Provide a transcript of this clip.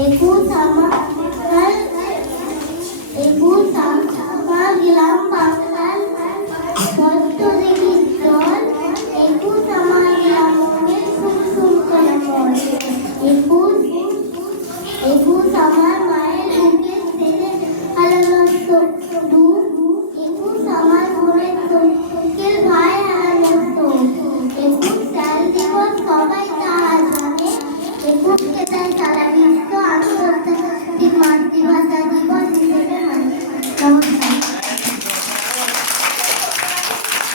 একুশ আমার গেলাম বাংলার পদ্ম দেখি জল। একুশ আমার গেলাম মনের সুর করে মন। একুশ আমার মায়ের বুকে ছেড়ে আলোস্ত দুঃখ। একুশ আমার মনের চোখের ভাই আলোস্ত। একুশ চাল দিবস সবাই তাহা জানে। একুশকে তাই সারা বিশ্ব আন্তর্জাতিক মাতৃভাষা দিবস হিসেবে মানে। নমস্কার।